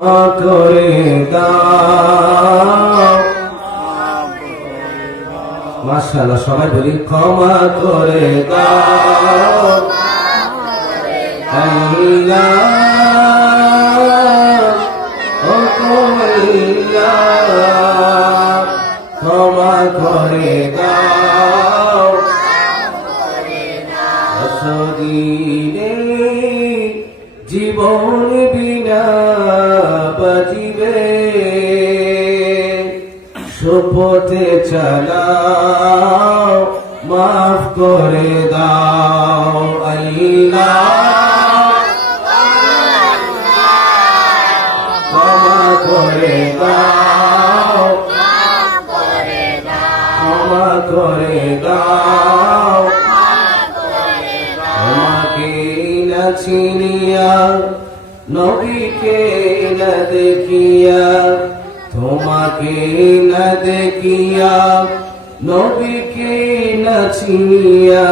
করে দাও। মাশাআল্লাহ, সবাই বলি ক্ষমা করে দাও আল্লাহ, ও আল্লাহ ক্ষমা করে দাও। আসদিনে জীবন বিনা বাজিবে, শপথে চালাও মাফ করে দাও আল্লাহ, ক্ষমা করে দাও, ক্ষমা করে দাও। তোমাকে না চিনিয়া নবীকে না দেখিয়া, তোমাকে না দেখিয়া নবীকে না চিনিয়া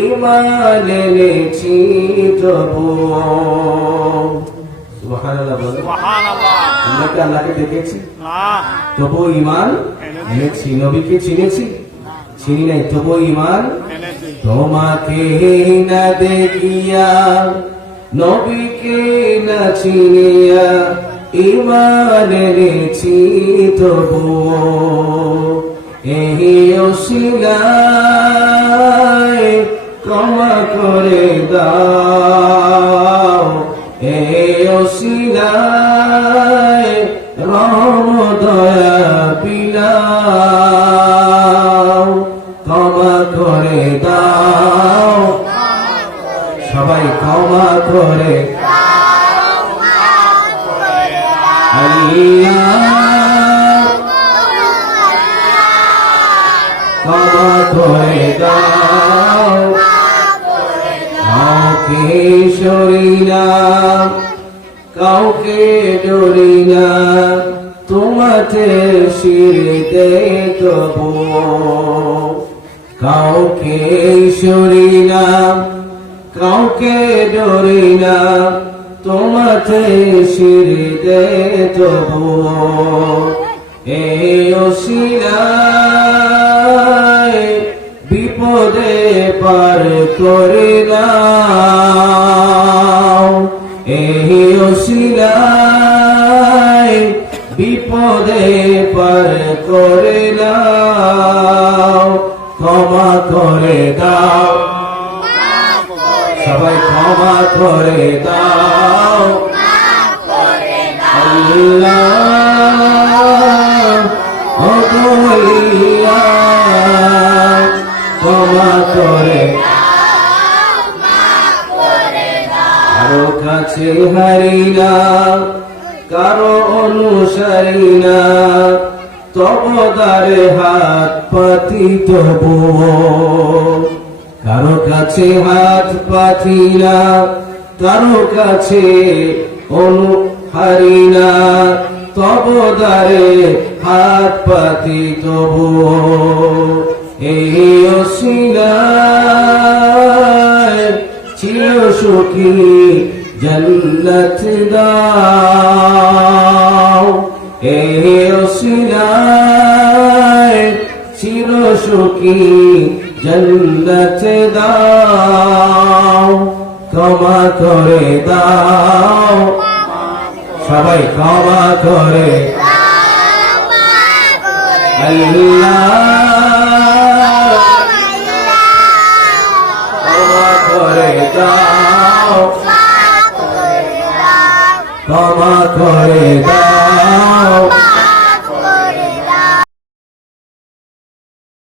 ঈমান এনেছি তবু। সুবহানাল্লাহ বলে, আমরা কি আল্লাহকে দেখেছি? তবু ঈমান এনেছি। নবীকে চিনেছি? চিনি নাই, তবু ঈমান। তোমাকে না দেখিয়া নবীকে না চিনিয়া ঈমান এনেছি তবু। এই ওসিলায় ক্ষমা করে দাও, এই ওসিলায় রহম দয়া বিলাও, ক্ষমা করে দাও। সবাই ক্ষমা করে আল্লাহ, ক্ষমা করে দাও। কাউকে সরি না, কাউকে ডরি না, তোমাতে শিরতে তবু। কাউকে সরি না, কাউকে ডরি না, তোমাতে শিরতে তবু। এই ওসিলায় বিপদে পার করে দাও, এই ওসিলায় বিপদে পার করে দাও, ক্ষমা করে দাও। সবাই ক্ষমা করে দাও আল্লাহ, ও আল্লাহ ক্ষমা করে। কারো কাছে হারি না, কারো অনুসারী না, তবদারে হাত পাতি তবু। কারো কাছে হাত পাতি না, কারো কাছে অনুহারি না, তবদারে হাত পাতি তবু। এই ওসিলায় চির সুখী জান্নাত দাও, এই ওসিলায় চির সুখী জান্নাত দাও, ক্ষমা করে দাও। সবাই ক্ষমা করে আল্লাহ, ক্ষমা করে দাও, ক্ষমা করে দাও।